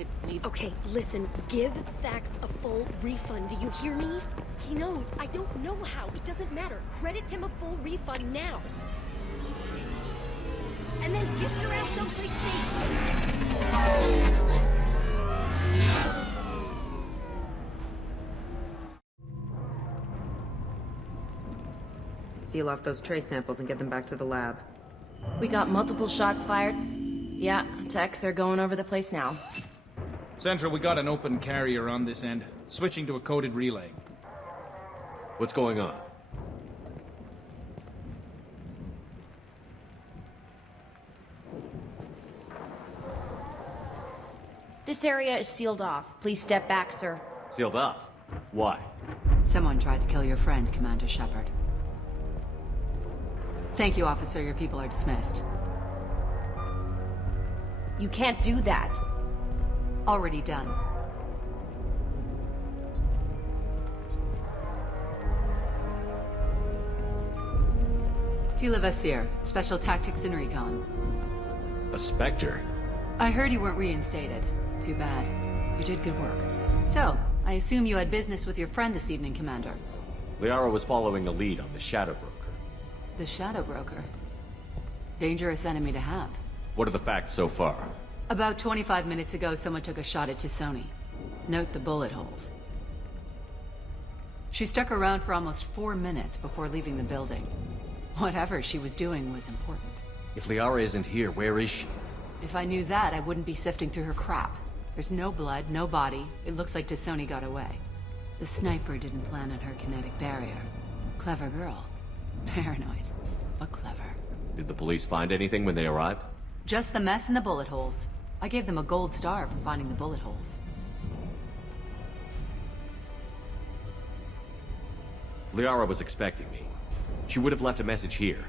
it needs... Okay, listen, give Thax a full refund, do you hear me? He knows, I don't know how, it doesn't matter. Credit him a full refund now. And then get your ass someplace safe. Seal off those trace samples and get them back to the lab. We got multiple shots fired. Yeah, techs are going over the place now. Central, we got an open carrier on this end. Switching to a coded relay. What's going on? This area is sealed off. Please step back, sir. Sealed off? Why? Someone tried to kill your friend, Commander Shepard. Thank you, officer. Your people are dismissed. You can't do that. Already done. Tila Vasir, Special Tactics and Recon. A Spectre? I heard you weren't reinstated. Too bad. You did good work. So, I assume you had business with your friend this evening, Commander. Liara was following a lead on the Shadow Broker. The Shadow Broker. Dangerous enemy to have. What are the facts so far? About 25 minutes ago, someone took a shot at T'Soni. Note the bullet holes. She stuck around for almost 4 minutes before leaving the building. Whatever she was doing was important. If Liara isn't here, where is she? If I knew that, I wouldn't be sifting through her crap. There's no blood, no body. It looks like T'Soni got away. The sniper didn't plan on her kinetic barrier. Clever girl. Paranoid, but clever. Did the police find anything when they arrived? Just the mess and the bullet holes. I gave them a gold star for finding the bullet holes. Liara was expecting me. She would have left a message here.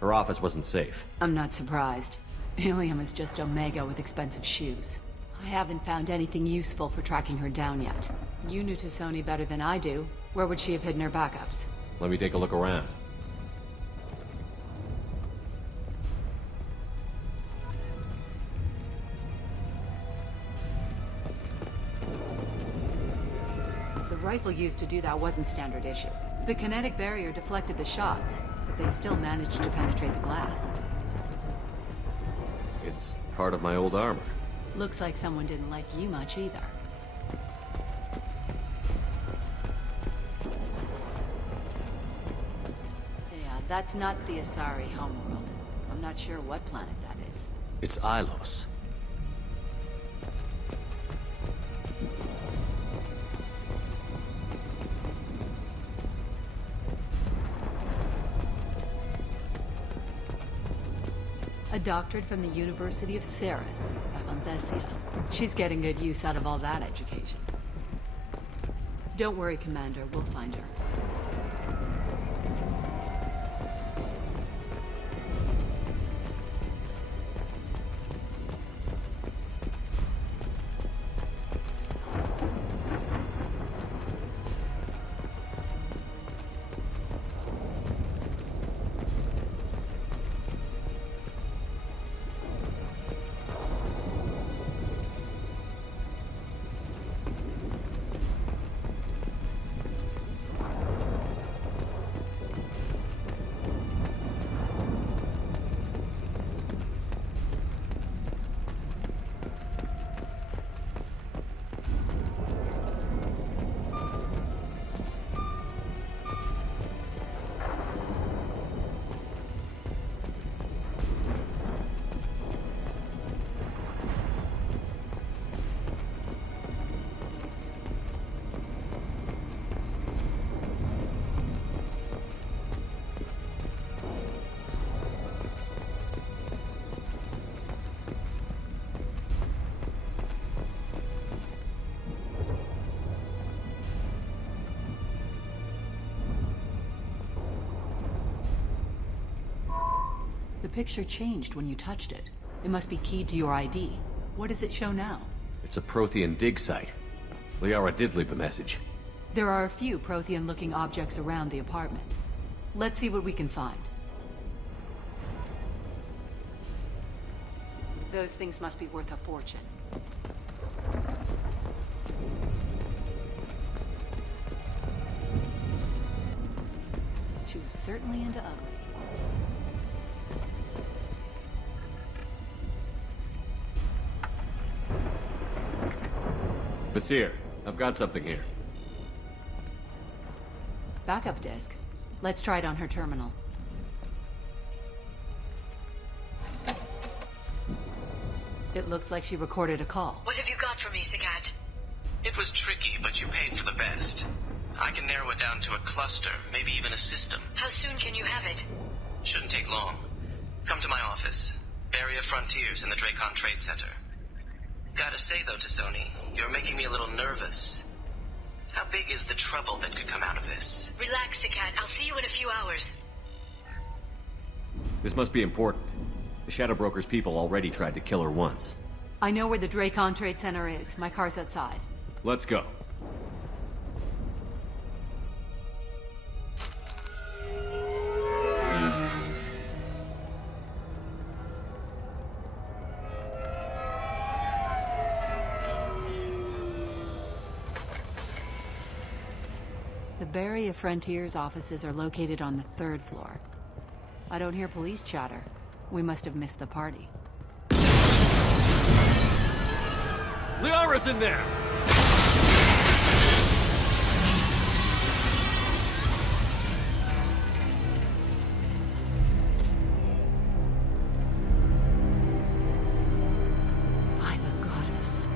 Her office wasn't safe. I'm not surprised. Helium is just Omega with expensive shoes. I haven't found anything useful for tracking her down yet. You knew T'Soni better than I do. Where would she have hidden her backups? Let me take a look around. The rifle used to do that wasn't standard issue. The kinetic barrier deflected the shots, but they still managed to penetrate the glass. It's part of my old armor. Looks like someone didn't like you much either. Yeah, that's not the Asari homeworld. I'm not sure what planet that is. It's Ilos. A doctorate from the University of Ceres, Avanthesia. She's getting good use out of all that education. Don't worry, Commander. We'll find her. The picture changed when you touched it. It must be keyed to your ID. What does it show now? It's a Prothean dig site. Liara did leave a message. There are a few Prothean-looking objects around the apartment. Let's see what we can find. Those things must be worth a fortune. certainly into ugly. Vasir, I've got something here. Backup disk. Let's try it on her terminal. It looks like she recorded a call. What have you got for me, Sagat? It was tricky, but you paid for the best. I can narrow it down to a cluster, maybe even a system. How soon can you have it? Shouldn't take long. Come to my office. Barrier Frontiers in the Dracon Trade Center. Gotta say though to Sony, you're making me a little nervous. How big is the trouble that could come out of this? Relax, Sagat. I'll see you in a few hours. This must be important. The Shadow Broker's people already tried to kill her once. I know where the Dracon Trade Center is. My car's outside. Let's go. The Barrier Frontiers offices are located on the 3rd floor. I don't hear police chatter. We must have missed the party. Liara's in there! By the goddess.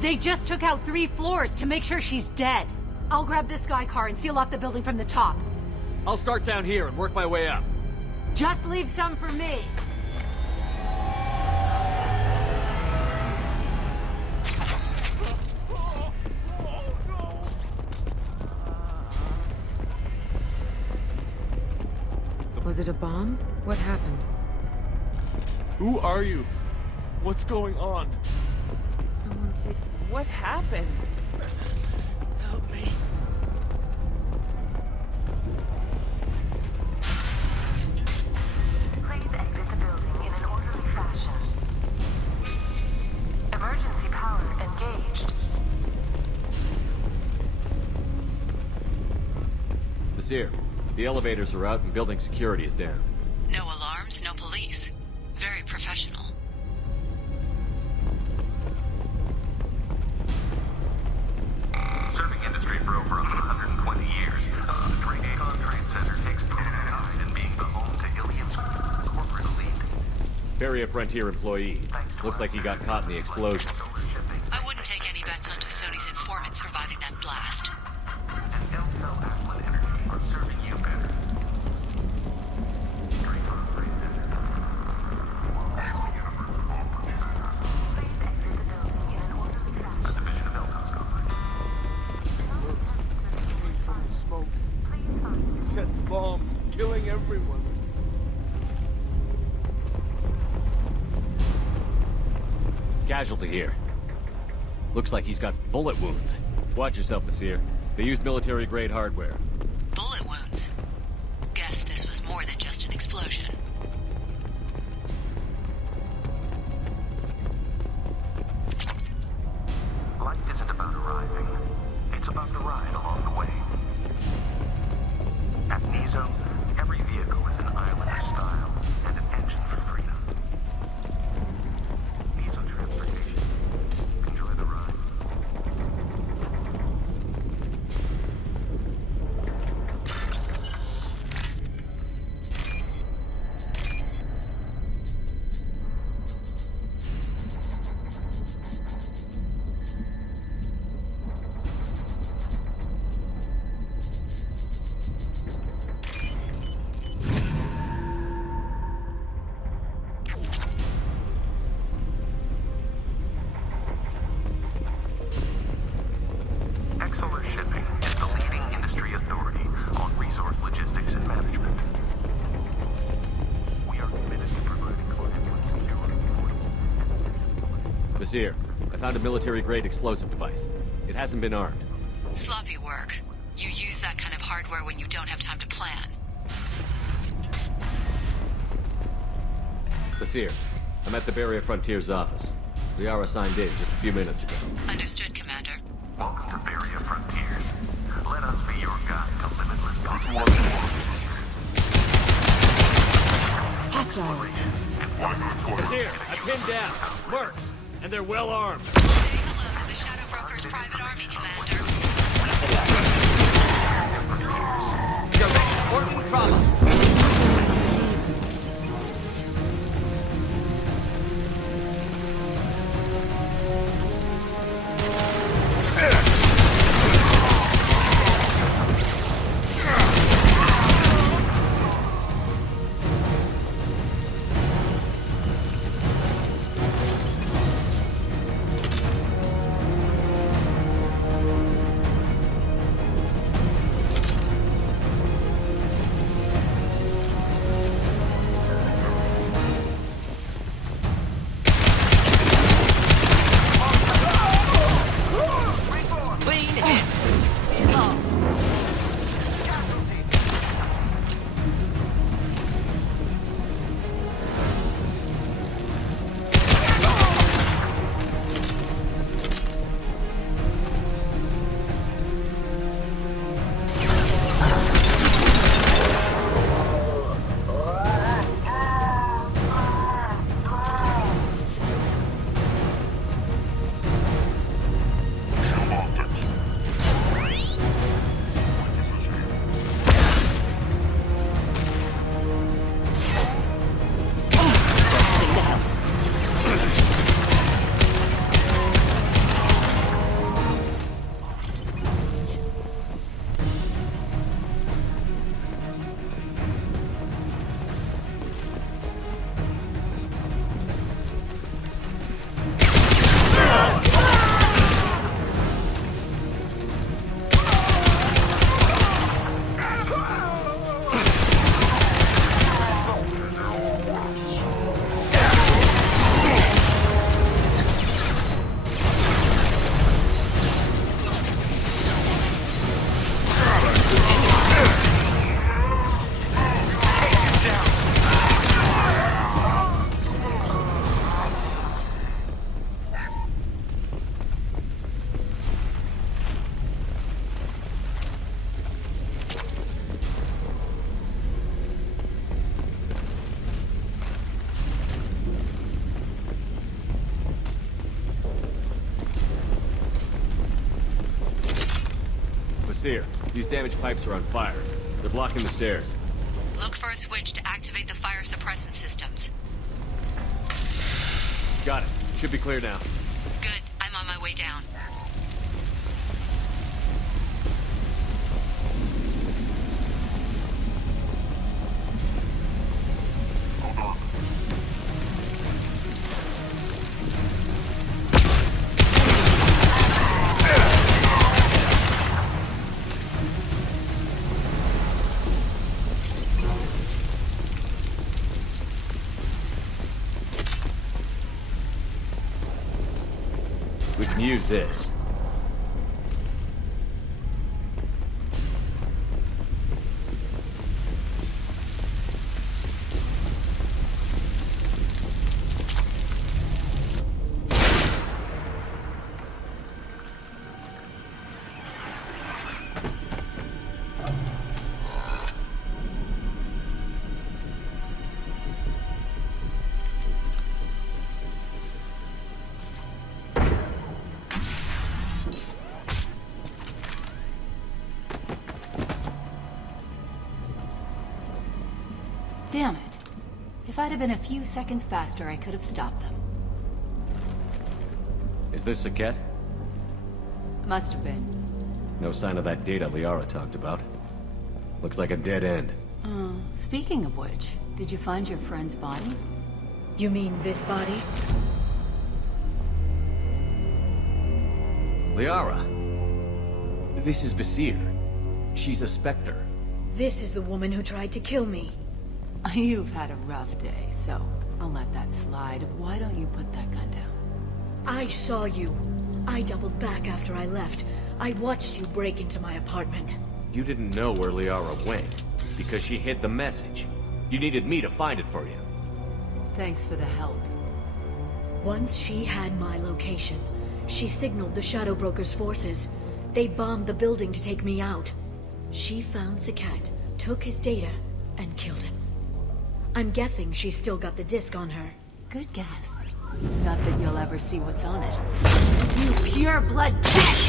They just took out 3 floors to make sure she's dead. I'll grab this Sky car and seal off the building from the top. I'll start down here and work my way up. Just leave some for me. Was it a bomb? What happened? Who are you? What's going on? Someone what happened? Help me. Please exit the building in an orderly fashion. Emergency power engaged. Vasir, the elevators are out and building security is down. No alarms, no police. Very professional. Serving industry for over 120 years, the Dracon Trade Center takes pride in being the home to Ilium's corporate elite. Barrier Frontier employee. Looks like he got caught in the explosion. I wouldn't take any bets onto Sony's informant surviving that blast. And Elfell Aquan Energy are serving you better. Dracon Trade Center. Please exit the building in an orderly fashion. A division of Elfell's company. Lurks coming from the smoke. Set bombs, killing everyone. Casualty here. Looks like he's got bullet wounds. Watch yourself, Vasir. They used military-grade hardware. Bullet wounds. Guess this was more than just an explosion. Life isn't about arriving. It's about the ride along the way. At Nizo, every vehicle is an island of style and an engine for freedom. Nizo Transportation. Enjoy the ride. Exeler Shipping is the leading industry authority on resource logistics and management. We are committed to providing clients with secure, affordable, Vasir, I found a military-grade explosive device. It hasn't been armed. Sloppy work. You use that kind of hardware when you don't have time to plan. Vasir, I'm at the Barrier Frontiers office. Liara signed in just a few minutes ago. Understood, Commander. Welcome to Barrier Frontiers. Let us be your guide to limitless possibilities. Hostiles. Here, I pinned down. Mercs. And they're well armed. Say hello to the Shadow Broker's private army, Commander. Orton trauma. Seer, these damaged pipes are on fire. They're blocking the stairs. Look for a switch to activate the fire suppressant systems. Got it. Should be clear now. Good. I'm on my way down. We can use this. Damn it. If I'd have been a few seconds faster, I could have stopped them. Is this Saket? Must have been. No sign of that data Liara talked about. Looks like a dead end. Speaking of which, did you find your friend's body? You mean this body? Liara! This is Visir. She's a Spectre. This is the woman who tried to kill me. You've had a rough day, so I'll let that slide. Why don't you put that gun down? I saw you. I doubled back after I left. I watched you break into my apartment. You didn't know where Liara went, because she hid the message. You needed me to find it for you. Thanks for the help. Once she had my location, she signaled the Shadow Broker's forces. They bombed the building to take me out. She found Sakat, took his data, and killed him. I'm guessing she's still got the disc on her. Good guess. Not that you'll ever see what's on it. You pure blood bitch!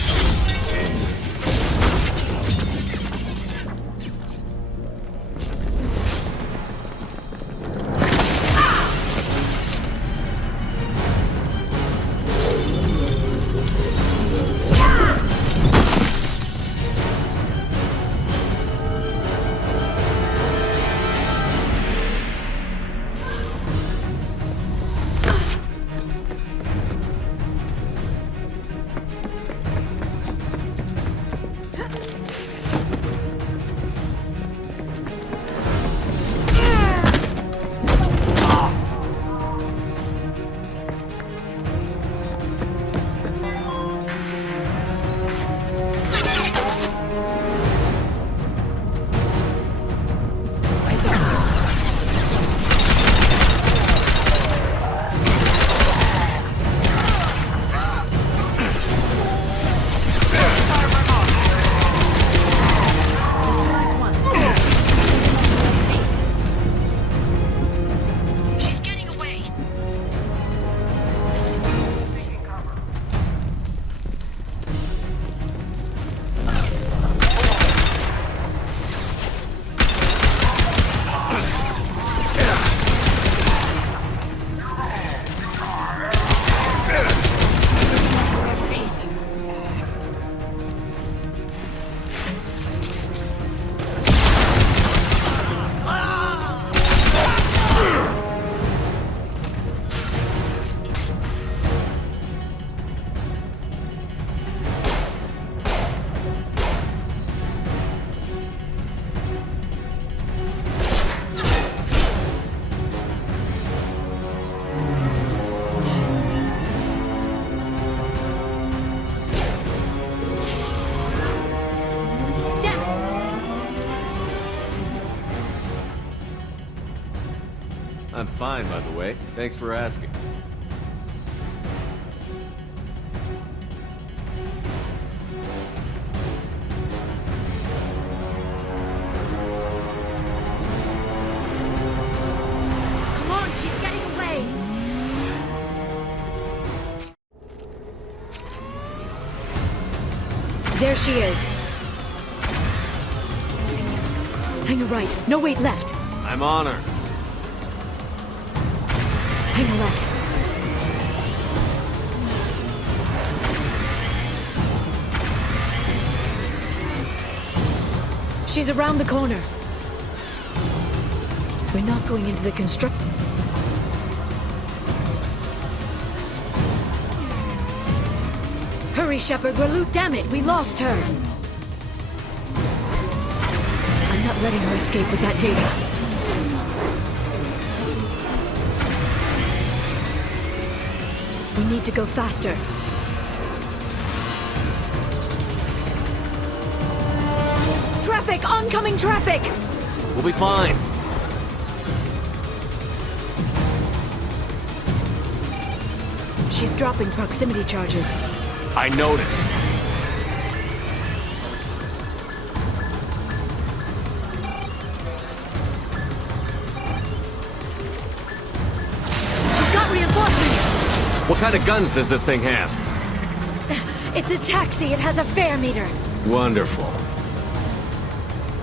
I'm fine, by the way. Thanks for asking. Come on, she's getting away! There she is. Hang a right. No, wait, left. I'm on her. Hang a left. She's around the corner. We're not going into the construct... Hurry, Shepard, we're loot. Damn it, we lost her. I'm not letting her escape with that data. We need to go faster. Traffic! Oncoming traffic! We'll be fine. She's dropping proximity charges. I noticed. She's got reinforcements! What kind of guns does this thing have? It's a taxi. It has a fare meter. Wonderful.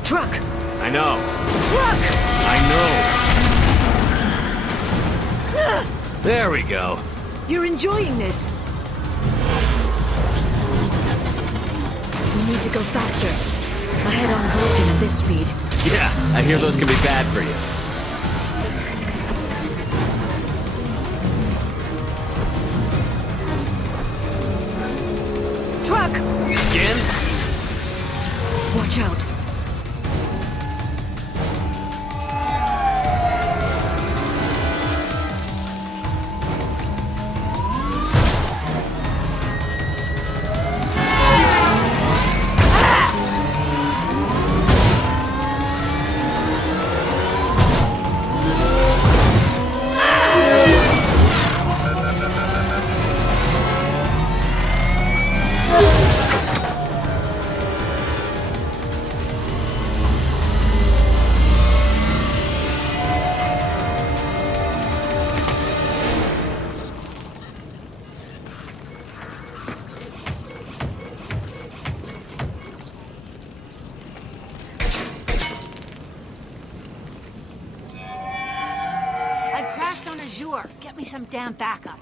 Truck! I know. Truck! I know. There we go. You're enjoying this. We need to go faster. A head-on collision at this speed. Yeah, I hear those can be bad for you. Truck! Again? Watch out. me some damn backup.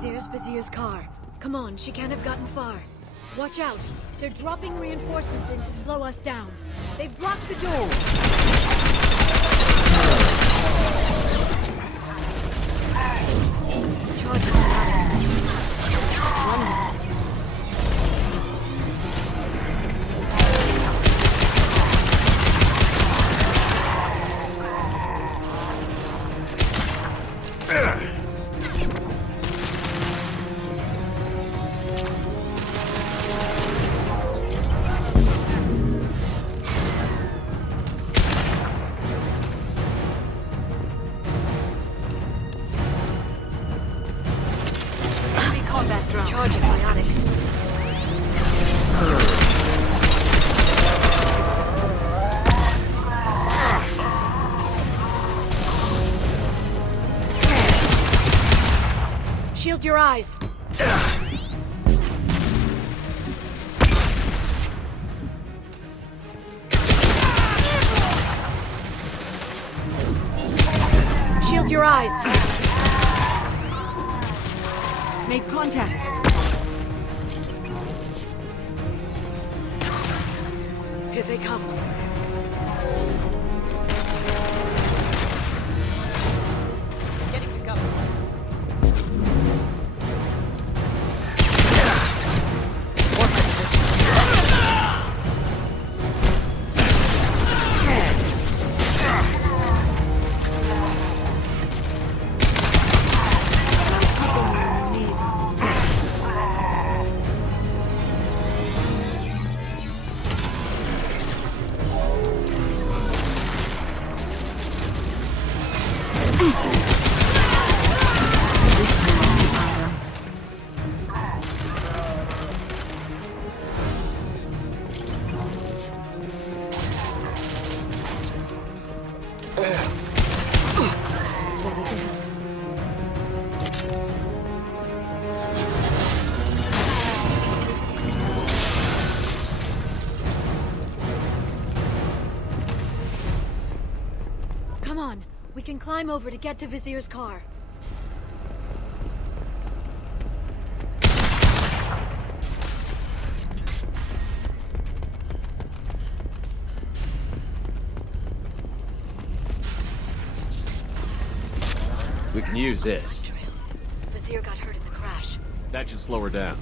There's Vizier's car. Come on, she can't have gotten far. Watch out. They're dropping reinforcements in to slow us down. They've blocked the door. Charging the Alex. Charging biotics. Shield your eyes. Shield your eyes. Made contact. Here they come. Getting to cover. Come on, we can climb over to get to Vizier's car. We can use this. Vizier got hurt in the crash. That should slow her down.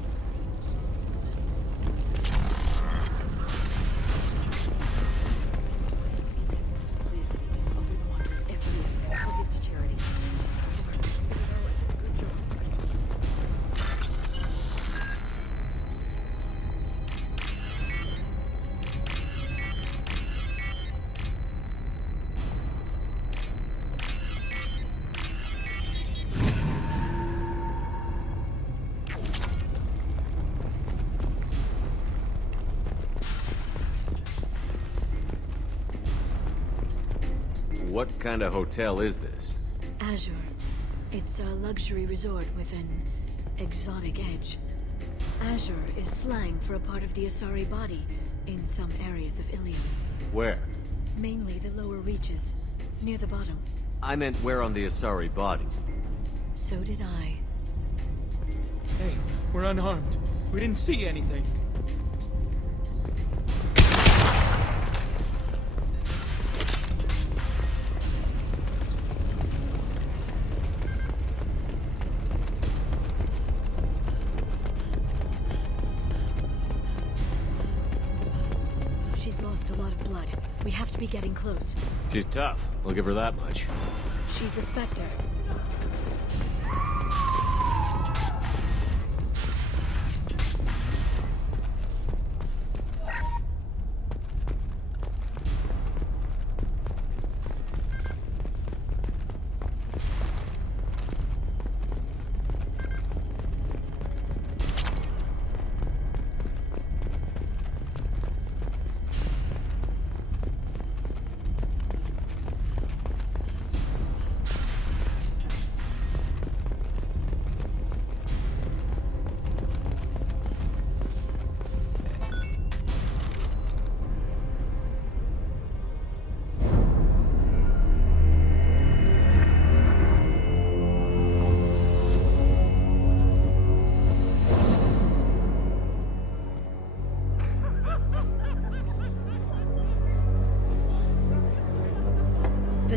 What kind of hotel is this? Azure. It's a luxury resort with an exotic edge. Azure is slang for a part of the Asari body in some areas of Ilium. Where? Mainly the lower reaches, near the bottom. I meant where on the Asari body. So did I. Hey, we're unarmed. We didn't see anything. She's lost a lot of blood. We have to be getting close. She's tough. I'll give her that much. She's a Spectre.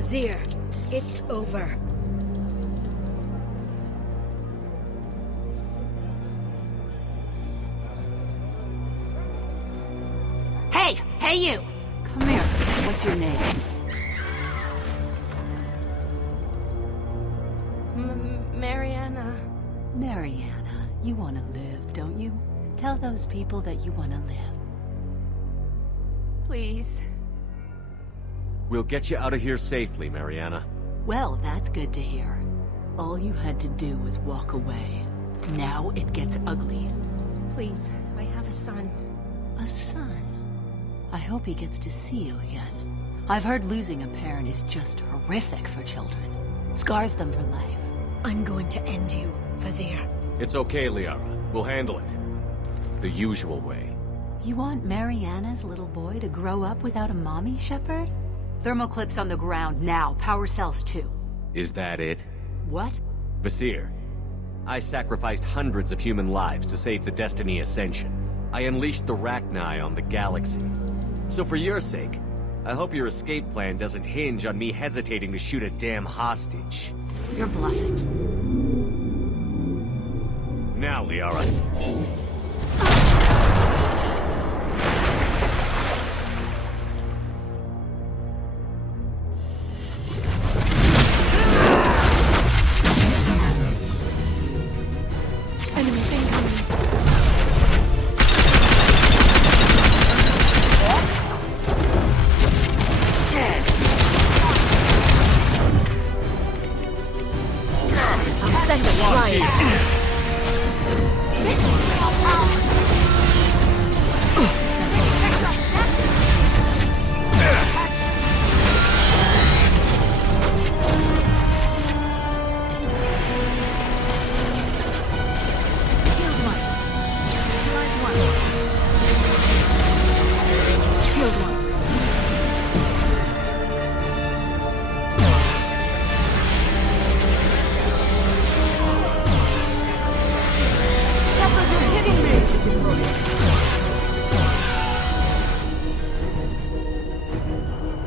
Vizier, it's over. Hey! Hey, you! Come here. What's your name? Mariana. Mariana. You want to live, don't you? Tell those people that you want to live. Please. We'll get you out of here safely, Mariana. Well, that's good to hear. All you had to do was walk away. Now it gets ugly. Please. I have a son. A son? I hope he gets to see you again. I've heard losing a parent is just horrific for children. Scars them for life. I'm going to end you, Vizier. It's okay, Liara. We'll handle it. The usual way. You want Mariana's little boy to grow up without a mommy, Shepard? Thermoclips on the ground now. Power cells too. Is that it? What? Vasir, I sacrificed hundreds of human lives to save the Destiny Ascension. I unleashed the Rachni on the galaxy. So for your sake, I hope your escape plan doesn't hinge on me hesitating to shoot a damn hostage. You're bluffing. Now, Liara.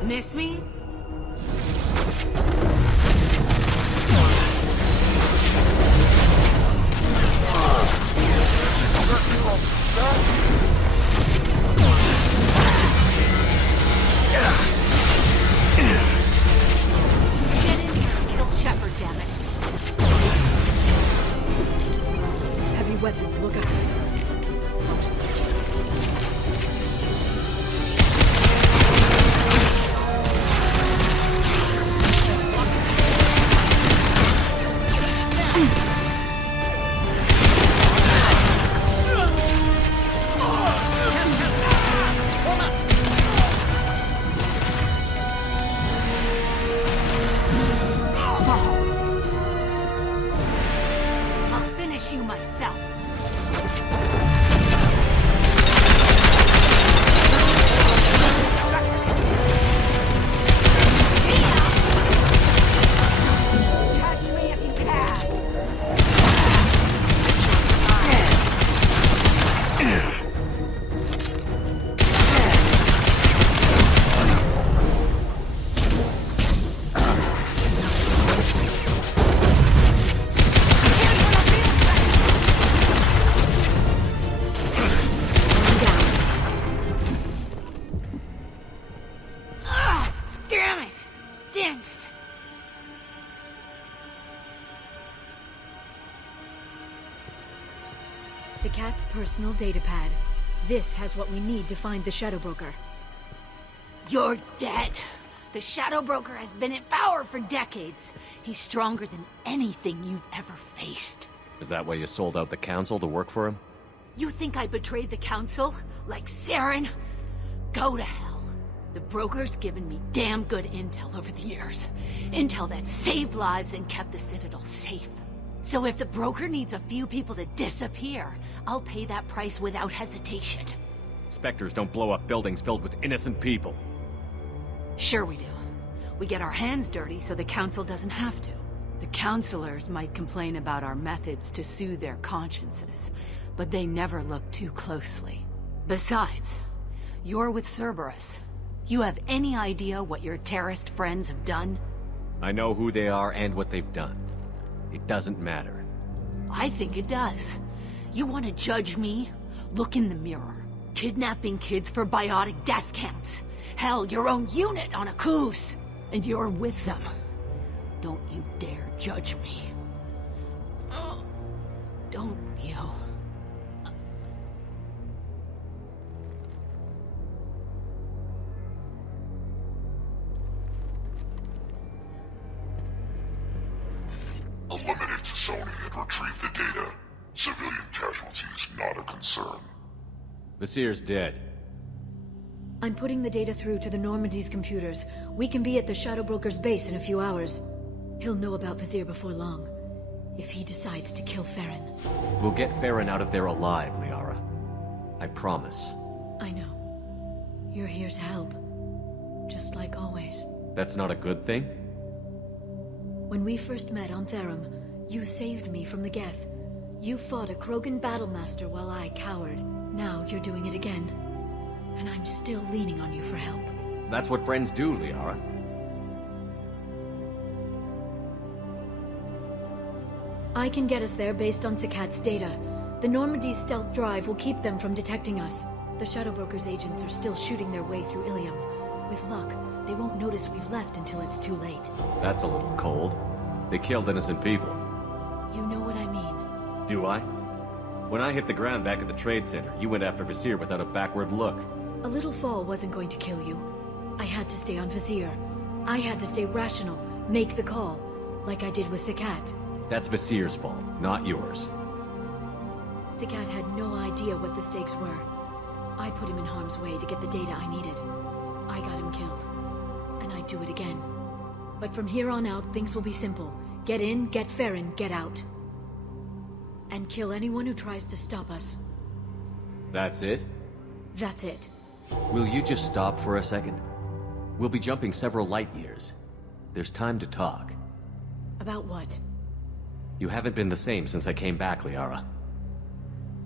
Miss me? Get in here and kill Shepard, damn it. Heavy weapons, look out. I'll finish you myself. Catch me if you can. Damn it! Damn it! Sakat's personal data pad. This has what we need to find the Shadow Broker. You're dead. The Shadow Broker has been in power for decades. He's stronger than anything you've ever faced. Is that why you sold out the Council to work for him? You think I betrayed the Council? Like Saren? Go to hell. The Broker's given me damn good intel over the years. Intel that saved lives and kept the Citadel safe. So if the Broker needs a few people to disappear, I'll pay that price without hesitation. Spectres don't blow up buildings filled with innocent people. Sure we do. We get our hands dirty so the Council doesn't have to. The Councilors might complain about our methods to soothe their consciences, but they never look too closely. Besides, you're with Cerberus. You have any idea what your terrorist friends have done? I know who they are and what they've done. It doesn't matter. I think it does. You want to judge me? Look in the mirror. Kidnapping kids for biotic death camps. Hell, your own unit on a cruise. And you're with them. Don't you dare judge me. Don't you? Eliminate Sony and retrieve the data. Civilian casualties not a concern. Vasir's dead. I'm putting the data through to the Normandy's computers. We can be at the Shadow Broker's base in a few hours. He'll know about Vasir before long. If he decides to kill Farron. We'll get Farron out of there alive, Liara. I promise. I know. You're here to help. Just like always. That's not a good thing? When we first met on Therum, you saved me from the Geth. You fought a Krogan battlemaster while I cowered. Now you're doing it again. And I'm still leaning on you for help. That's what friends do, Liara. I can get us there based on Sakat's data. The Normandy's stealth drive will keep them from detecting us. The Shadow Broker's agents are still shooting their way through Ilium. With luck, they won't notice we've left until it's too late. That's a little cold. They killed innocent people. You know what I mean. Do I? When I hit the ground back at the trade center, you went after Vasir without a backward look. A little fall wasn't going to kill you. I had to stay on Vasir. I had to stay rational, make the call, like I did with Sakat. That's Vasir's fault, not yours. Sakat had no idea what the stakes were. I put him in harm's way to get the data I needed. I got him killed. And I'd do it again. But from here on out, things will be simple. Get in, get Farron, get out. And kill anyone who tries to stop us. That's it? That's it. Will you just stop for a second? We'll be jumping several light years. There's time to talk. About what? You haven't been the same since I came back, Liara.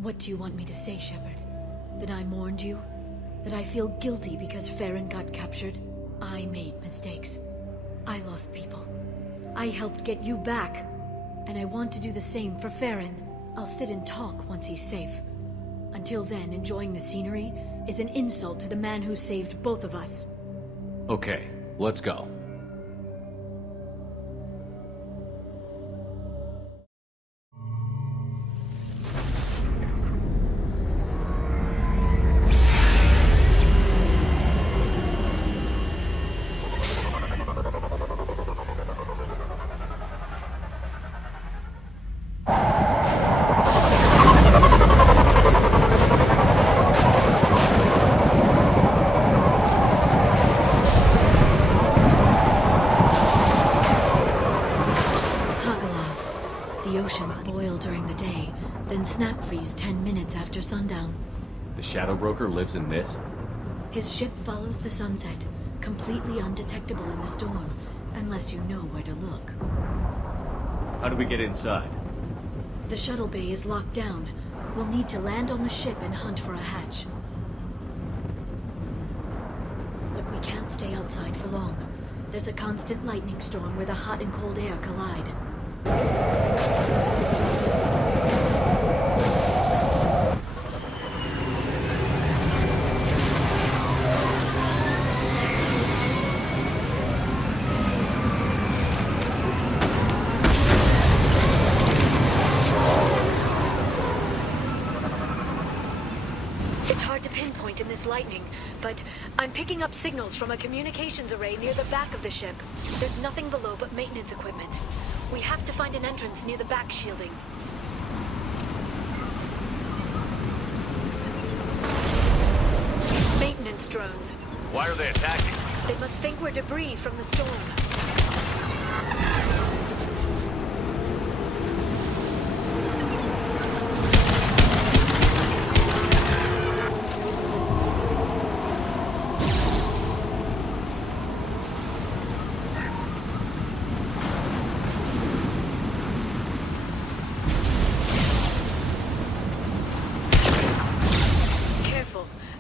What do you want me to say, Shepard? That I mourned you? That I feel guilty because Farron got captured? I made mistakes. I lost people. I helped get you back. And I want to do the same for Farron. I'll sit and talk once he's safe. Until then, enjoying the scenery is an insult to the man who saved both of us. Okay, let's go. Snap freeze 10 minutes after sundown. The Shadow Broker lives in this? His ship follows the sunset, completely undetectable in the storm, unless you know where to look. How do we get inside? The shuttle bay is locked down. We'll need to land on the ship and hunt for a hatch. But we can't stay outside for long. There's a constant lightning storm where the hot and cold air collide. In this lightning, but I'm picking up signals from a communications array near the back of the ship. There's nothing below but maintenance equipment. We have to find an entrance near the back shielding. Maintenance drones. Why are they attacking? They must think we're debris from the storm.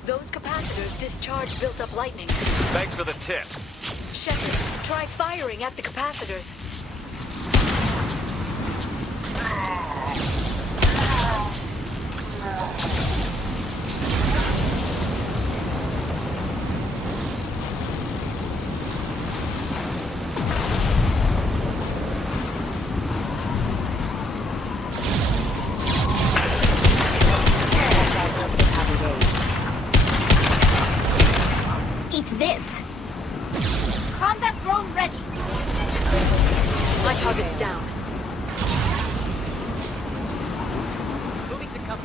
Those capacitors discharge built-up lightning. Thanks for the tip. Shepard, Try firing at the capacitors. Eat this! Combat drone ready! My target's down. Moving to cover.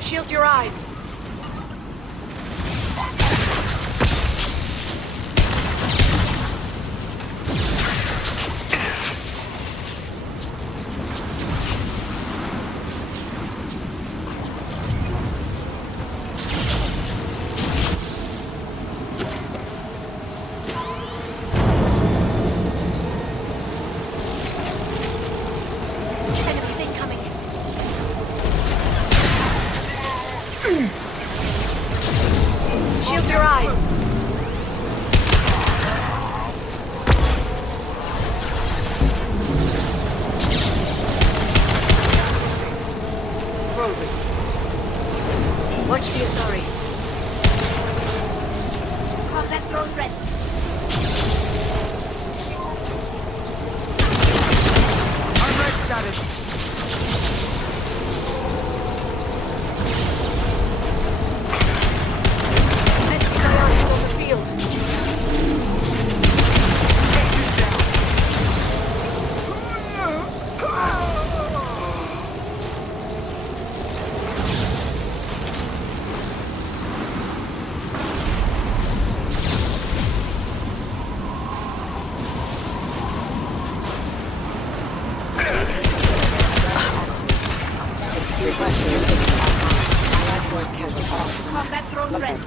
Shield your eyes. Shield your eyes. Frozen. Watch the Asari. Combat drone ready. I'm red status. Combat drone ready.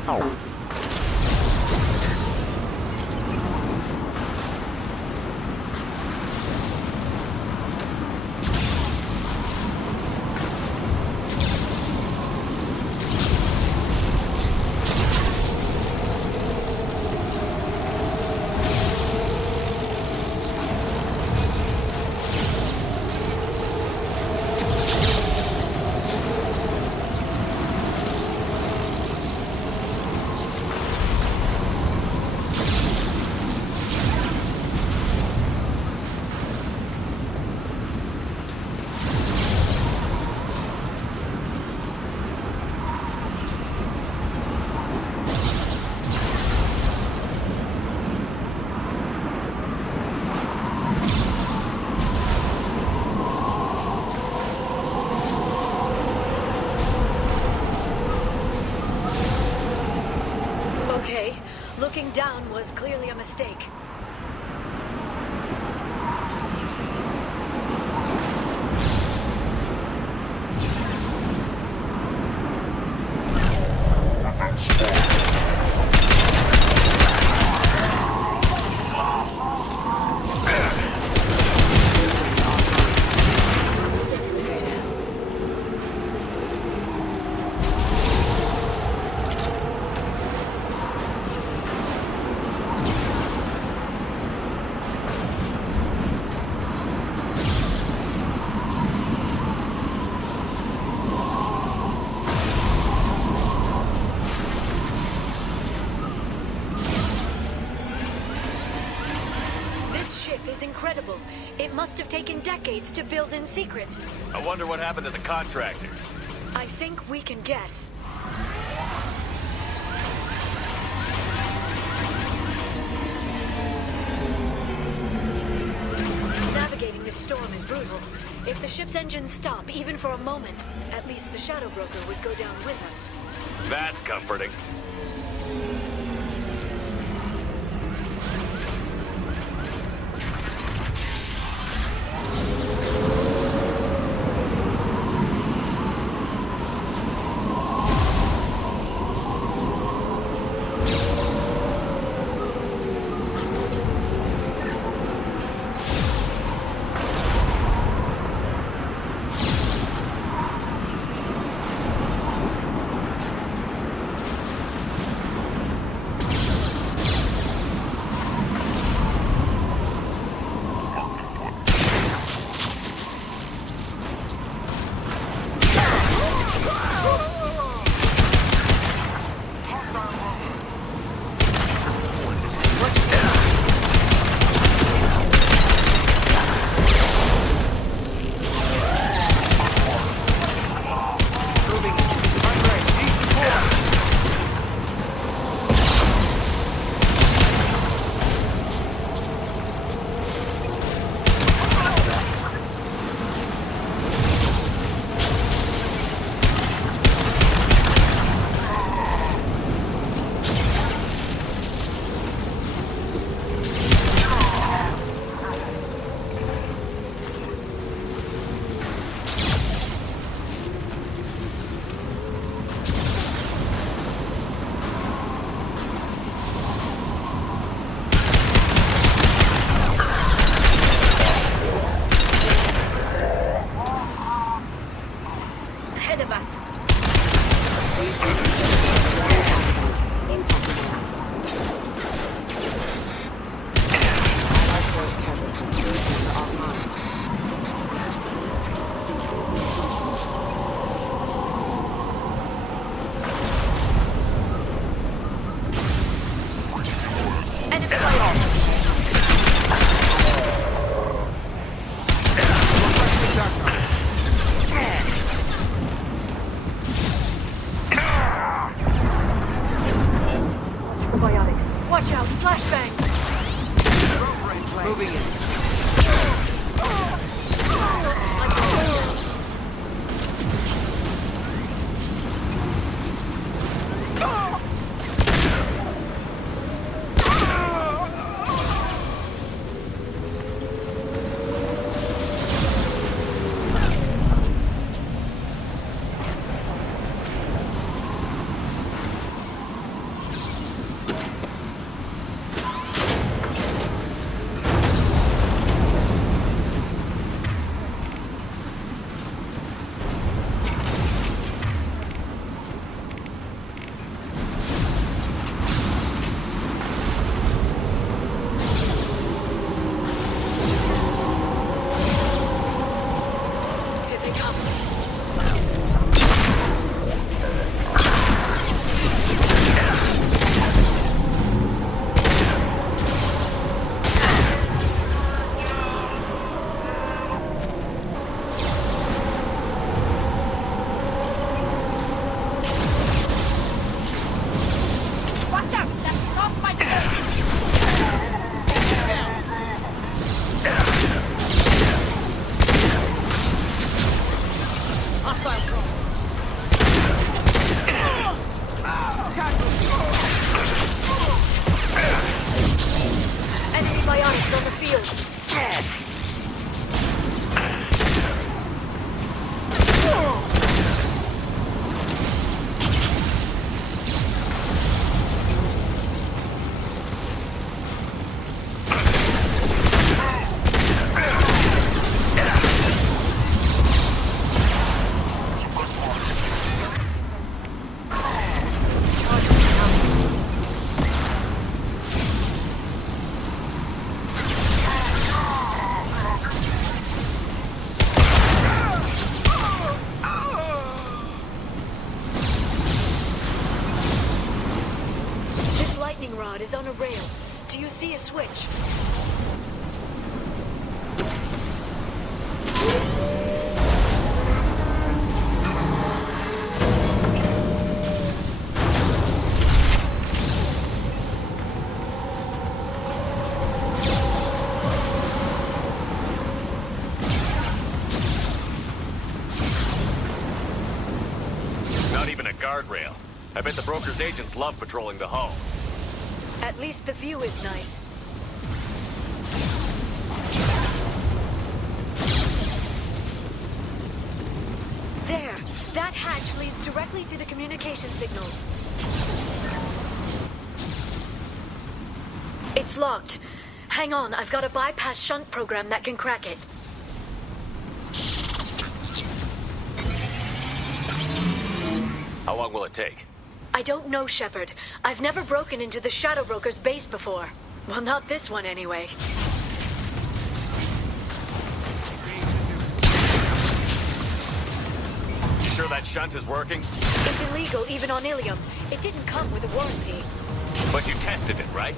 Okay, looking down was clearly a mistake. Is incredible. It must have taken decades to build in secret. I wonder what happened to the contractors. I think we can guess. Navigating this storm is brutal. If the ship's engines stop, even for a moment, at least the Shadow Broker would go down with us. That's comforting. flashbang! Moving in. Enemy biotics on the field. This lightning rod is on a rail. Do you see a switch? Not even a guardrail. I bet the broker's agents love patrolling the hull. At least the view is nice. There! That hatch leads directly to the communication signals. It's locked. Hang on, I've got a bypass shunt program that can crack it. How long will it take? I don't know, Shepard. I've never broken into the Shadow Broker's base before. Well, not this one anyway. You sure that shunt is working? It's illegal even on Ilium. It didn't come with a warranty. But you tested it, right?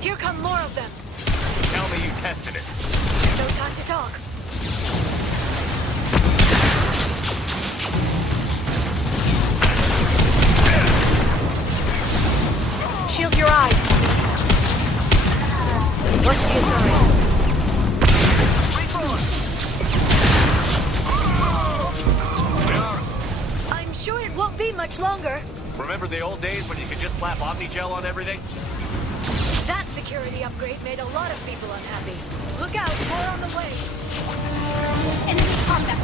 Here come more of them. Tell me you tested it. No time to talk. Shield your eyes. Watch the Atari. I'm sure it won't be much longer. Remember the old days when you could just slap Omnigel on everything? That security upgrade made a lot of people unhappy. Look out, more on the way. Enemy contact.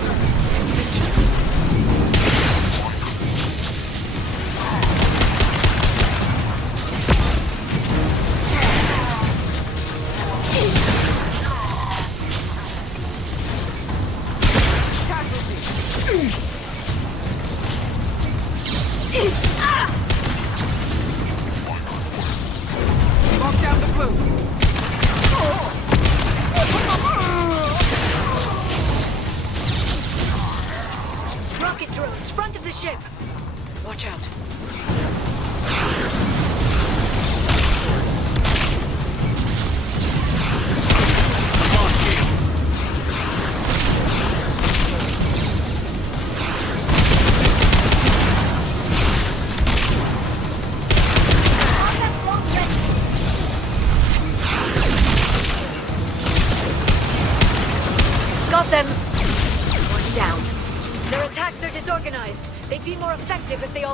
Walk down the blue. Rocket drones, front of the ship. Watch out.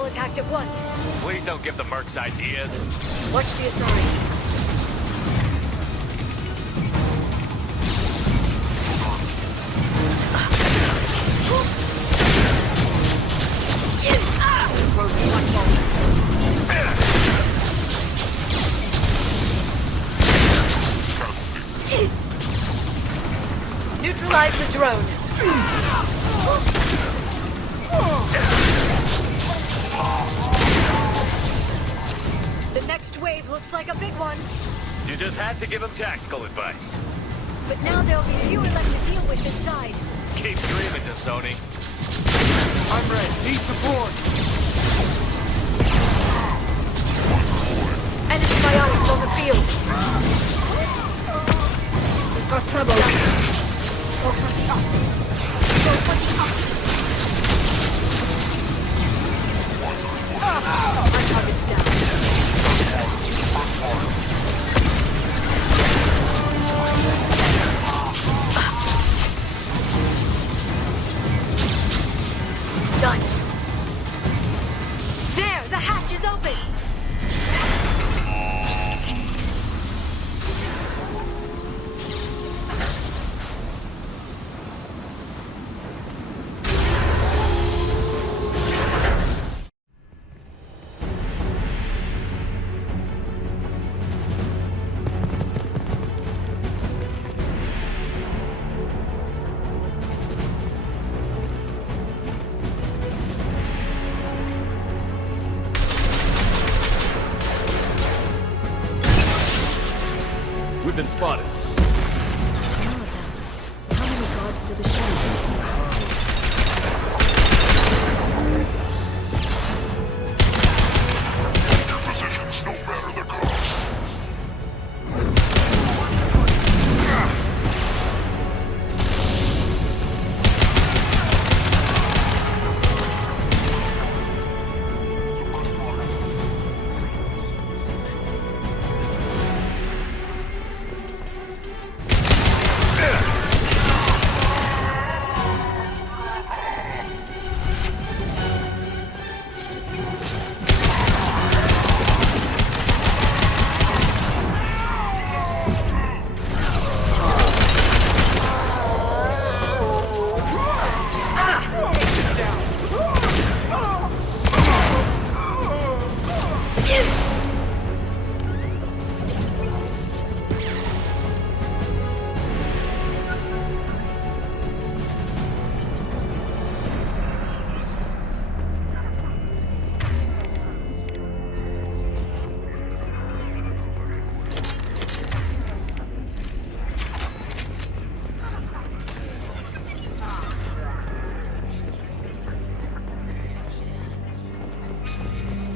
all attacked at once. Please don't give the mercs ideas. Watch the Asari. Neutralize the drone. The next wave looks like a big one. You just had to give him tactical advice. But now there'll be fewer left to deal with inside. Keep dreaming, Sony. I'm ready. Need support. Enemy biotics on the field. We've got trouble. Go for the up. Go for the up. My target's down. Done. There, the hatch is open. We've been spotted. How many guards to the show? Your positions, no matter the cost.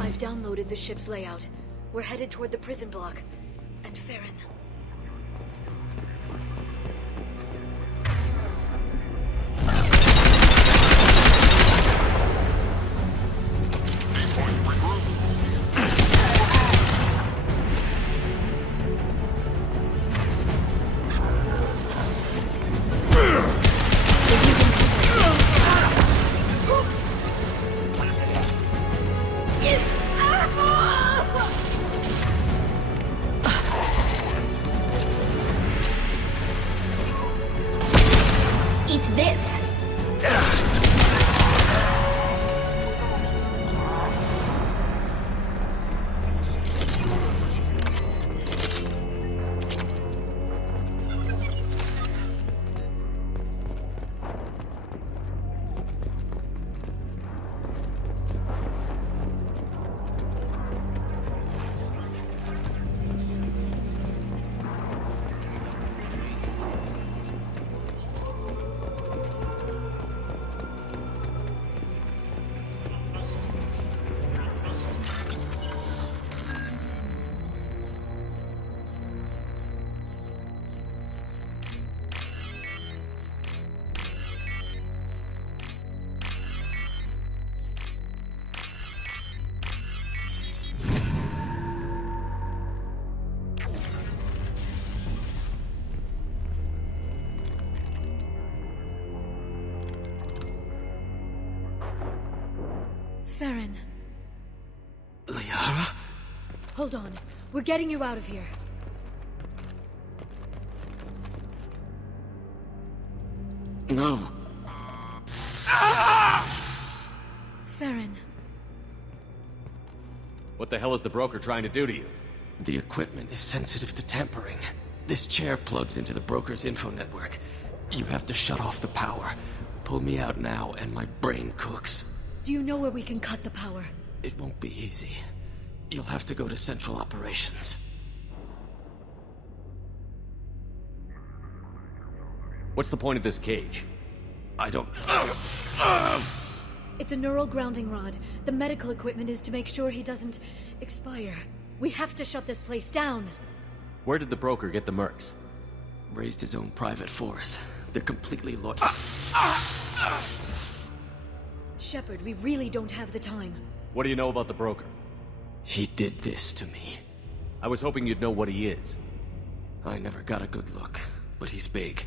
I've downloaded the ship's layout. We're headed toward the prison block. And Farron. Eat this! Farron, Lara? Hold on. We're getting you out of here. No. Farron. What the hell is the broker trying to do to you? The equipment is sensitive to tampering. This chair plugs into the broker's info network. You have to shut off the power. Pull me out now, and my brain cooks. Do you know where we can cut the power? It won't be easy. You'll have to go to Central Operations. What's the point of this cage? I don't... It's a neural grounding rod. The medical equipment is to make sure he doesn't expire. We have to shut this place down. Where did the broker get the mercs? Raised his own private force. They're completely loyal. Shepard, we really don't have the time. What do you know about the broker? He did this to me. I was hoping you'd know what he is. I never got a good look, but he's big.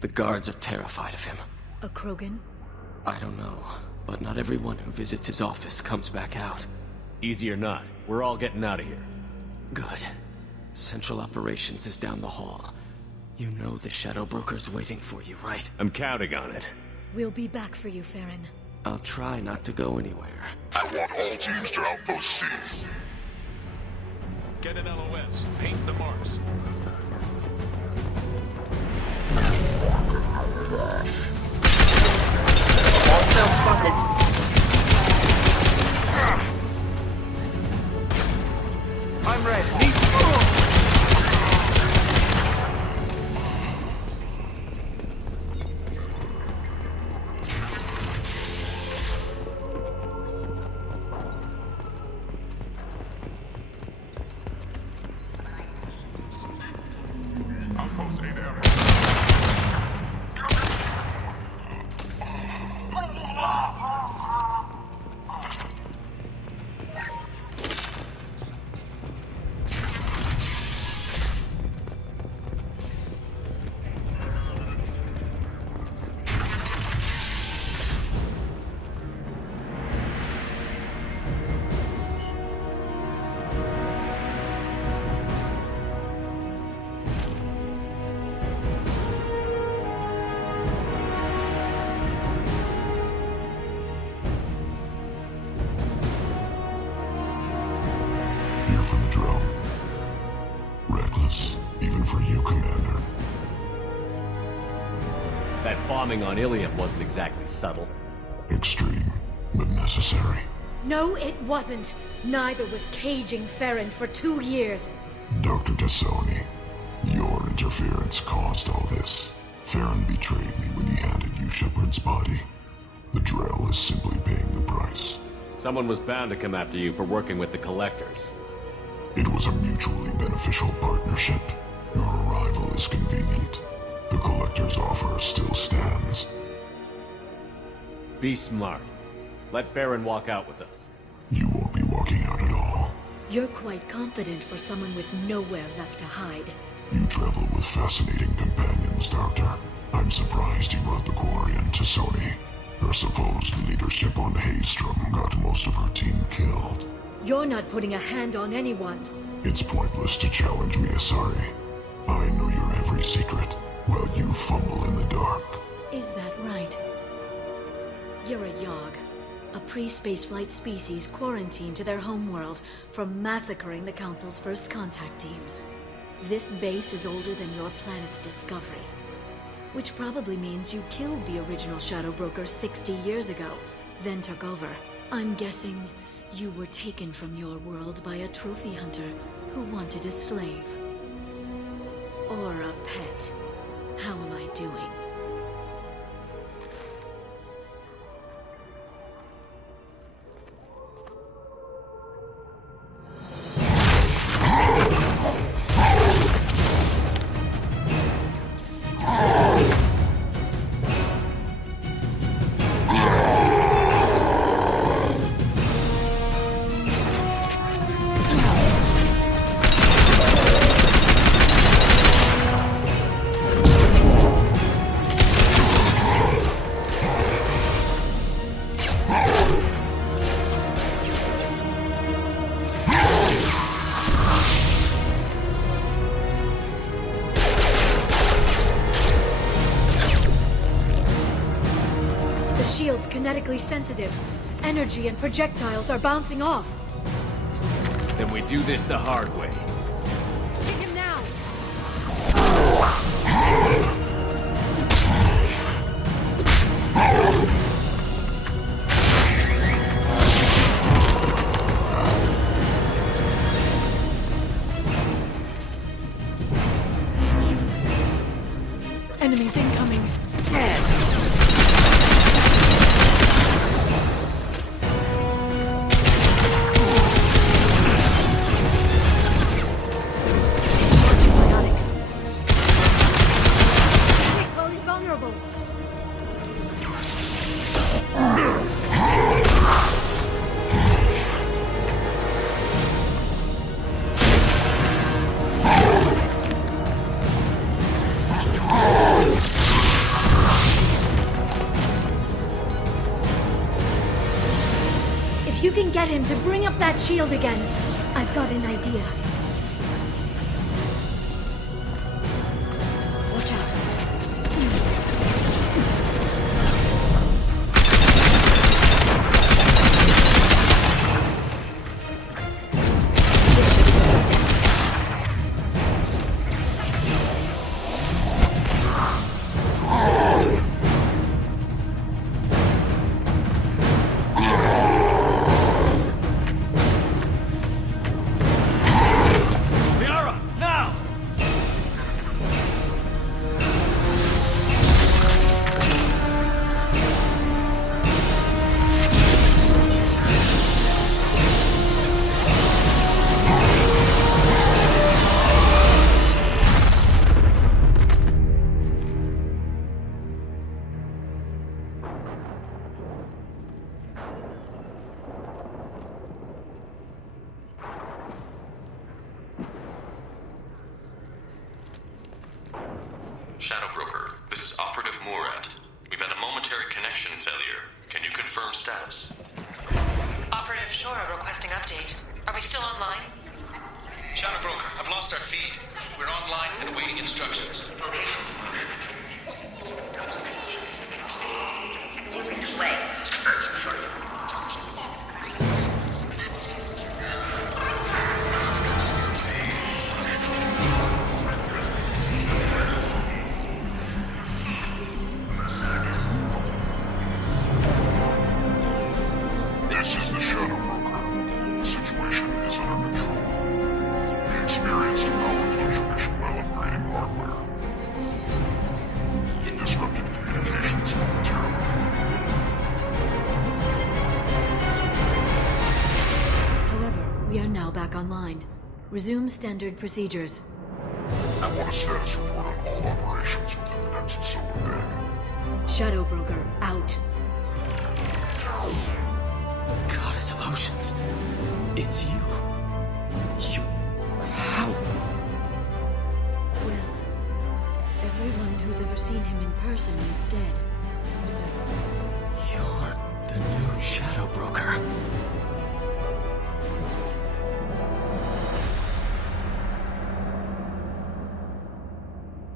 The guards are terrified of him. A Krogan? I don't know, but not everyone who visits his office comes back out. Easy or not, we're all getting out of here. Good. Central Operations is down the hall. You know the Shadow Broker's waiting for you, right? I'm counting on it. We'll be back for you, Farron. I'll try not to go anywhere. I want all teams to Outpost C. Get an LOS. Paint the marks. Hostile spotted. I'm ready. Outpost A down. Here for the drill. Reckless, even for you, Commander. That bombing on Ilium wasn't exactly subtle. Extreme, but necessary. No, it wasn't. Neither was caging Farron for 2 years. Dr. Tassoni, your interference caused all this. Farron betrayed me when he handed you Shepard's body. The drill is simply paying the price. Someone was bound to come after you for working with the Collectors. It was a mutually beneficial partnership. Your arrival is convenient. The Collector's offer still stands. Be smart. Let Farron walk out with us. You won't be walking out at all. You're quite confident for someone with nowhere left to hide. You travel with fascinating companions, Doctor. I'm surprised you brought the Quarian to Sony. Her supposed leadership on Haystrom got most of her team killed. You're not putting a hand on anyone. It's pointless to challenge me, Asari. I know your every secret, while you fumble in the dark. Is that right? You're a Yogg, a pre-spaceflight species quarantined to their homeworld from massacring the Council's first contact teams. This base is older than your planet's discovery, which probably means you killed the original Shadow Broker 60 years ago, then took over. I'm guessing you were taken from your world by a trophy hunter who wanted a slave. Or a pet. How am I doing? kinetically sensitive. Energy and projectiles are bouncing off. Then we do this the hard way. Hit him now! Enemies incoming. Biotics. Quick, while he's vulnerable. If you can get him to bring up that shield again, I've got an idea. Watch out. Liara, now! Shadow Broker, this is Operative Murat. We've had a momentary connection failure. Can you confirm status? Operative Shora requesting update. Are we still online? Shadow Broker, I've lost our feed. We're online and awaiting instructions. This is the Shadow Broker. The situation is under control. We experienced a power fluctuation while upgrading hardware. It disrupted communications momentarily. However, we are now back online. Resume standard procedures. I want a status report on all operations within the next solar day. Shadow Broker, out. Goddess of Oceans. It's you. You... How? Well, everyone who's ever seen him in person is dead. So, You're the new Shadow Broker.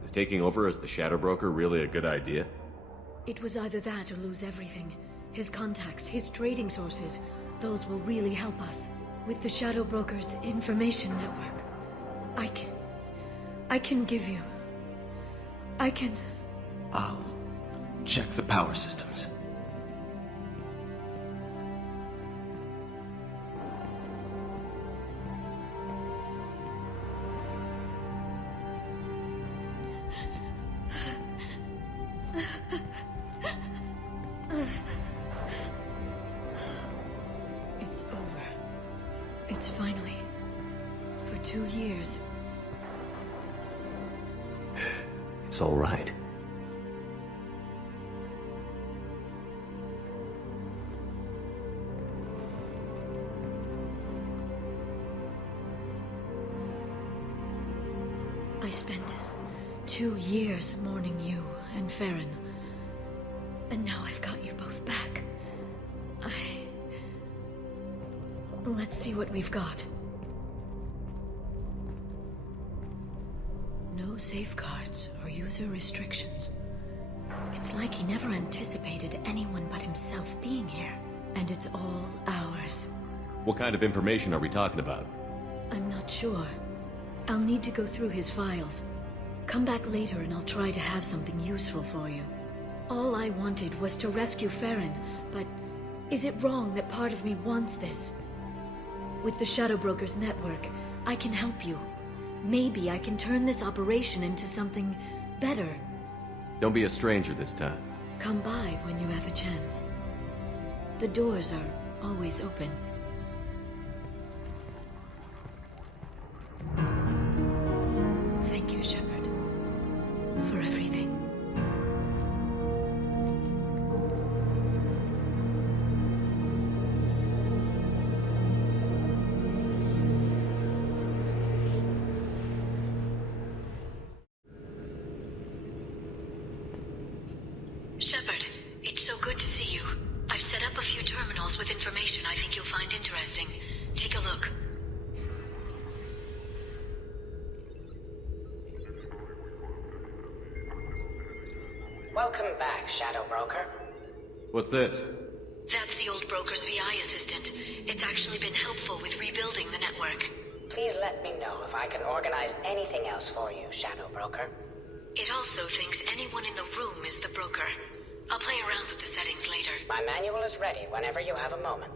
Is taking over as the Shadow Broker really a good idea? it was either that or lose everything. His contacts, his trading sources, those will really help us. With the Shadow Broker's information network, I can give you... I'll check the power systems. It's over. It's finally... For 2 years. It's all right. I spent 2 years mourning you and Farron. And now I've got you both back. Let's see what we've got. No safeguards or user restrictions. It's like he never anticipated anyone but himself being here. And it's all ours. What kind of information are we talking about? I'm not sure. I'll need to go through his files. Come back later and I'll try to have something useful for you. All I wanted was to rescue Farron, but is it wrong that part of me wants this? With the Shadow Brokers network, I can help you. Maybe I can turn this operation into something better. Don't be a stranger this time. Come by when you have a chance. The doors are always open. Thank you, Shepard, for everything. Shepard, it's so good to see you. I've set up a few terminals with information I think you'll find interesting. Take a look. Welcome back, Shadow Broker. What's this? That's the old broker's VI assistant. It's actually been helpful with rebuilding the network. Please let me know if I can organize anything else for you, Shadow Broker. It also thinks anyone in the room is the broker. I'll play around with the settings later. My manual is ready whenever you have a moment.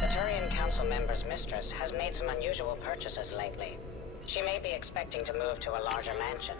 The Turian Council member's mistress has made some unusual purchases lately. She may be expecting to move to a larger mansion.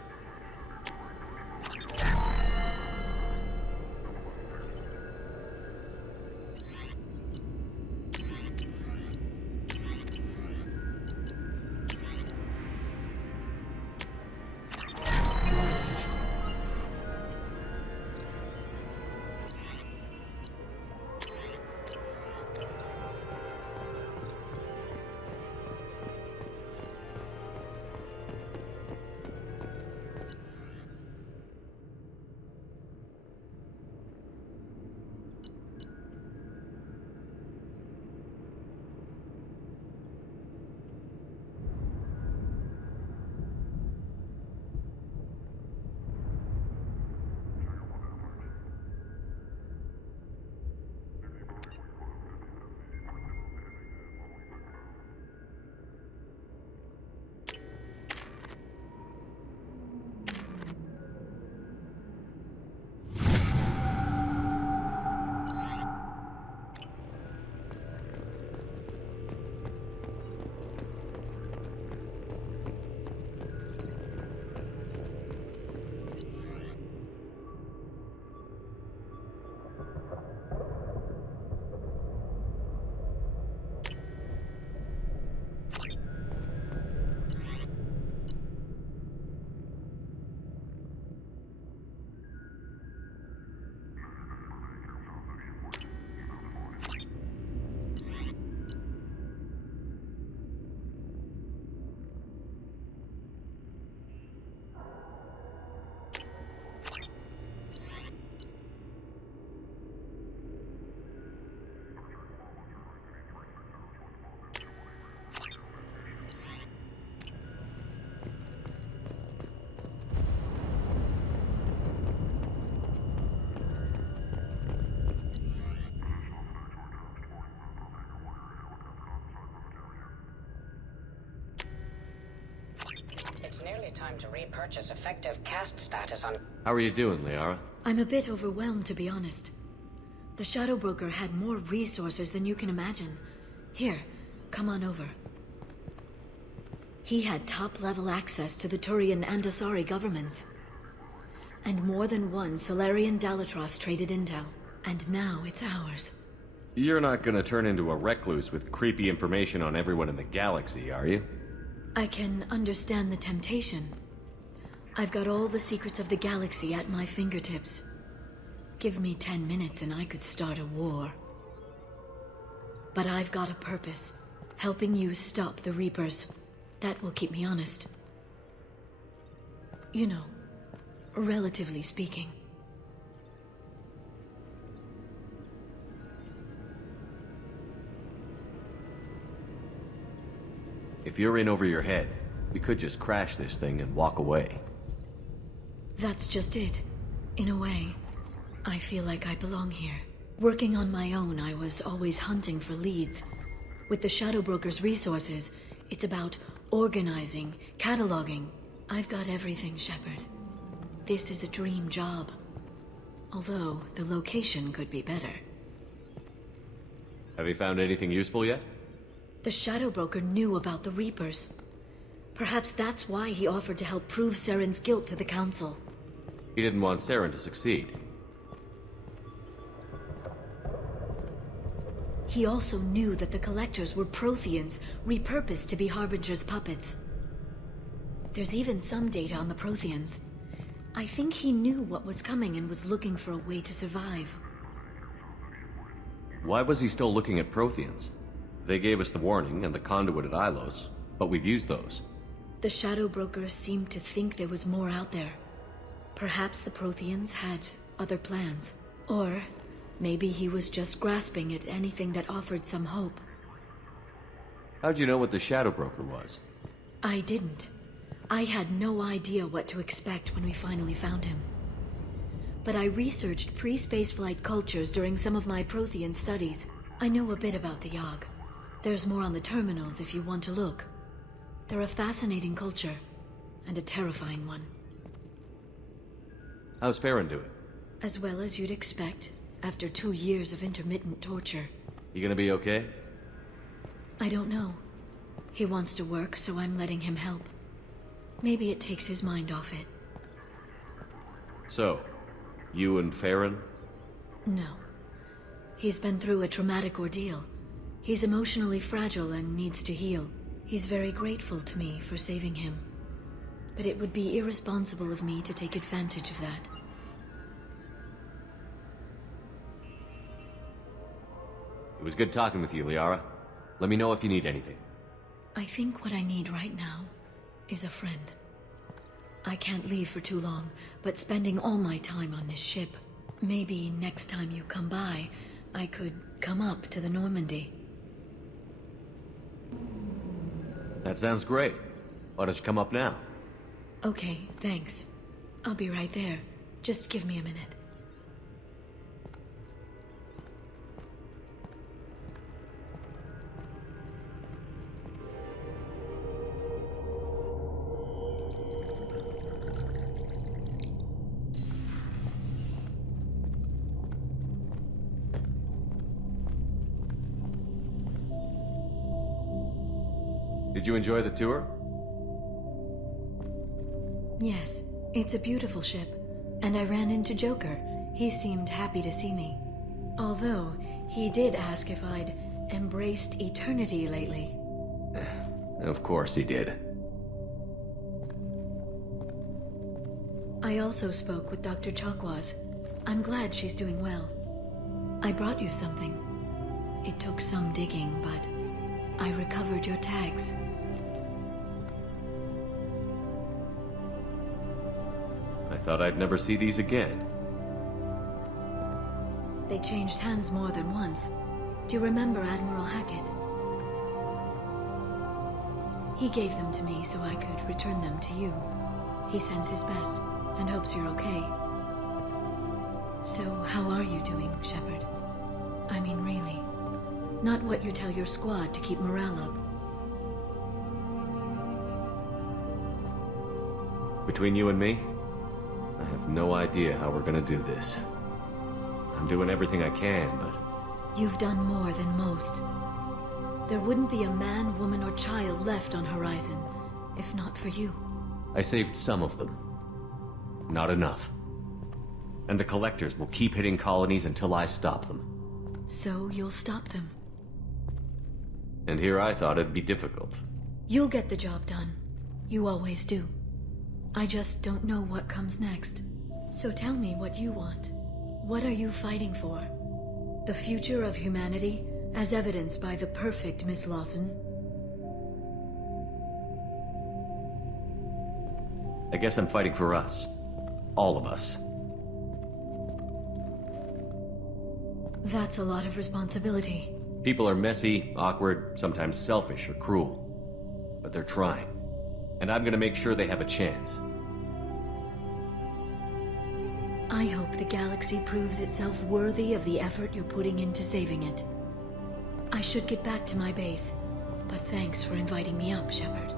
nearly time to repurchase effective caste status on... How are you doing, Liara? I'm a bit overwhelmed, to be honest. The Shadow Broker had more resources than you can imagine. Here, come on over. He had top-level access to the Turian and Asari governments. And more than one Solarian Dalatros traded intel. And now it's ours. You're not gonna turn into a recluse with creepy information on everyone in the galaxy, are you? I can understand the temptation. I've got all the secrets of the galaxy at my fingertips. Give me 10 minutes and I could start a war. But I've got a purpose. Helping you stop the Reapers. That will keep me honest. You know, relatively speaking. If you're in over your head, we could just crash this thing and walk away. That's just it. In a way, I feel like I belong here. Working on my own, I was always hunting for leads. With the Shadow Broker's resources, it's about organizing, cataloging. I've got everything, Shepard. This is a dream job. Although, the location could be better. Have you found anything useful yet? The Shadow Broker knew about the Reapers. Perhaps that's why he offered to help prove Saren's guilt to the Council. He didn't want Saren to succeed. He also knew that the Collectors were Protheans, repurposed to be Harbinger's puppets. There's even some data on the Protheans. I think he knew what was coming and was looking for a way to survive. Why was he still looking at Protheans? They gave us the warning and the conduit at Ilos, but we've used those. The Shadow Broker seemed to think there was more out there. Perhaps the Protheans had other plans. Or maybe he was just grasping at anything that offered some hope. How'd you know what the Shadow Broker was? I didn't. I had no idea what to expect when we finally found him. But I researched pre-spaceflight cultures during some of my Prothean studies. I know a bit about the Yog. There's more on the terminals if you want to look. They're a fascinating culture, and a terrifying one. How's Farron doing? As well as you'd expect, after 2 years of intermittent torture. You gonna be okay? I don't know. He wants to work, so I'm letting him help. Maybe it takes his mind off it. So, you and Farron? No. He's been through a traumatic ordeal. He's emotionally fragile and needs to heal. He's very grateful to me for saving him. But it would be irresponsible of me to take advantage of that. It was good talking with you, Liara. Let me know if you need anything. I think what I need right now is a friend. I can't leave for too long, but spending all my time on this ship. Maybe next time you come by, I could come up to the Normandy. That sounds great. Why don't you come up now? Okay, thanks. I'll be right there. Just give me a minute. Did you enjoy the tour? Yes, it's a beautiful ship. And I ran into Joker. He seemed happy to see me. Although, he did ask if I'd embraced eternity lately. Of course he did. I also spoke with Dr. Chakwas. I'm glad she's doing well. I brought you something. It took some digging, but I recovered your tags. I thought I'd never see these again. They changed hands more than once. Do you remember Admiral Hackett? He gave them to me so I could return them to you. He sends his best and hopes you're okay. So, how are you doing, Shepard? I mean, really. Not what you tell your squad to keep morale up. Between you and me, I have no idea how we're gonna do this. I'm doing everything I can, but... You've done more than most. There wouldn't be a man, woman, or child left on Horizon, if not for you. I saved some of them. Not enough. And the Collectors will keep hitting colonies until I stop them. So you'll stop them. And here I thought it'd be difficult. You'll get the job done. You always do. I just don't know what comes next. So tell me what you want. What are you fighting for? The future of humanity, as evidenced by the perfect Miss Lawson? I guess I'm fighting for us. All of us. That's a lot of responsibility. People are messy, awkward, sometimes selfish or cruel. But they're trying. And I'm gonna make sure they have a chance. I hope the galaxy proves itself worthy of the effort you're putting into saving it. I should get back to my base, but thanks for inviting me up, Shepard.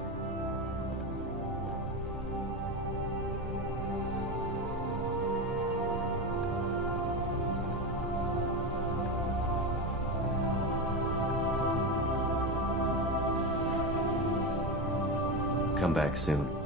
Come back soon.